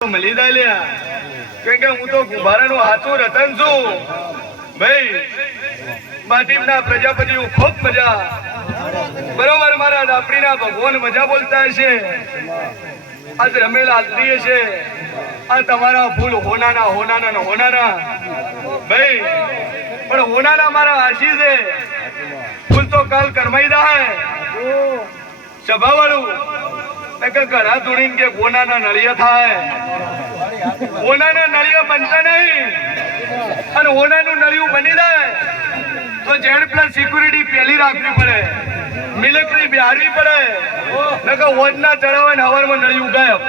હું હશે આજ રમેલા આદરી છે આ તમારા ફૂલ હોનાના હોનાના ને હોનાના ભાઈ પણ હોનાના મારા આશી છે ફૂલ તો કાલ કરમાઈ દા સભા વાળું કે ઘરા ધૂણીને કે ગોનાના નળિયા થાય. ઓનાના નળિયા બનતા નહીં. અને ઓનાનું નળિયું બની જાય તો જેડ પ્લસ સિક્યુરિટી પહેલી રાખવી પડે. મિલિટરી બિહારવી પડે. નકર વોટના ચડાવે ને હવારમાં નળિયું ગાયબ.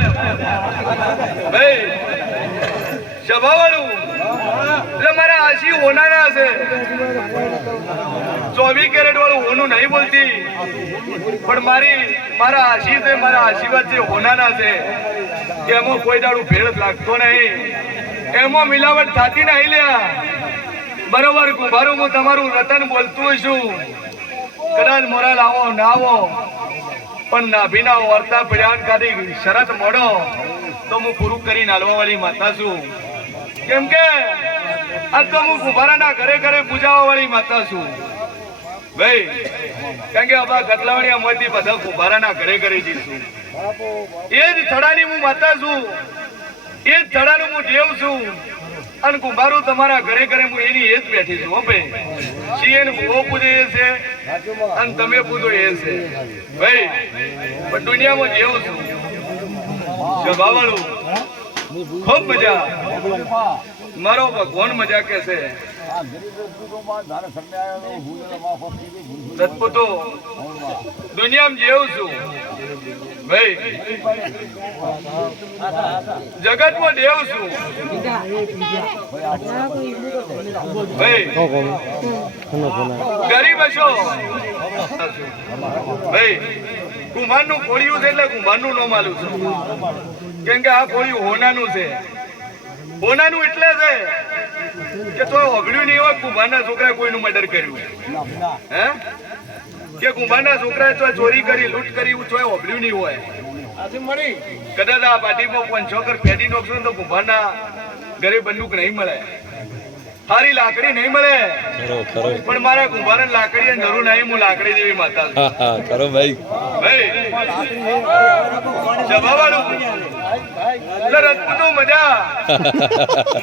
ભાઈ, સભાવાળું એટલે મારા આશી ઓનાના છે. ચોવીસ કેરેટ વાળું હોનું નહીં બોલતી. પણ મારી, મારા આશી છે, મારા આશીર્વાદ છે હોનાના છે. એમાં કોઈ દાડું ભેળ લાગતો નહીં. એમાં મિલાવટ થતી નહીં લ્યા. બરોબર કુંભારું હું તમારું રતન બોલતું છું કદાચ મોરા લાવો, ના આવો. પણ નાભીના વર્તા પડ્યા કરી શરત મળો તો હું પૂરું કરી નાલવા વાળી માતા છું. કેમ કે આજ તો હું કુંભારાના ઘરે ઘરે પૂજાવા વાળી માતા છું. ભાઈ, કારણ કે આપણા કતલાવણી માંથી બધા કુંભારાના ઘરે ઘરે જઈશું એ જ થડાની હું માતા છું. એ જ થડાનું હું દેવ છું. અને કુંભારો તમારા ઘરે ઘરે હું એની એ જ બેઠી છું, હો ભાઈ. શિયન ભૂવો પૂજે એ છે અને તમે પૂજો એ છે. ભાઈ, પણ દુનિયામાં જેવું છું. જવાવાળું ખૂબ મજા. મારો ભગવાન મજા કે છે. સદપુતો દુનિયામાં જેવું છું. ભાઈ, જગતમાં દેવ છું. ભાઈ, ગરીબ હશો. ભાઈ, કુંભારનું કોળિયું છે એટલે કુંભારનું નો આલું છું. કેમ કે આ કોળિયું હોનાનું છે. હોનાનું એટલે છે કે તો ઓગળ્યું નહીં હોય કુંભારના છોકરા કોઈનું મર્ડર કર્યું. હે? કે કુંભારના છોકરાએ તો ચોરી કરી લૂંટ કરી તો ઓગળ્યું નહીં હોય. કદાચ આ પાર્ટીમાં પંચોકર પેઢી નોખશો તો કુંભારના ઘરે બંદૂક નહીં મળે. સારી લાકડી નહીં મળે. પણ મારા કુંભાર લાકડી જરૂર નહીં હું લાકડી જેવી માતા ખરો ભાઈ. મજા.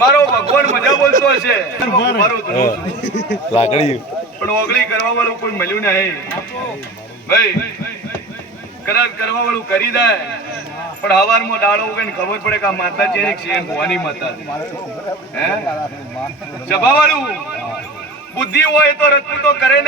મારો ભગવાન મજા બોલતો હશે. લાકડી. પણ ઓગળી કરવા વાળું કોઈ મળ્યું નહીં. ભાઈ કદાચ કરવા વાળું કરી દે. પણ હવારમાં ઉગે ને ખબર પડે કે આ માતા છે. ભવાની માતા સભા બુદ્ધિ હોય તો રજપૂતો કરે નહીં.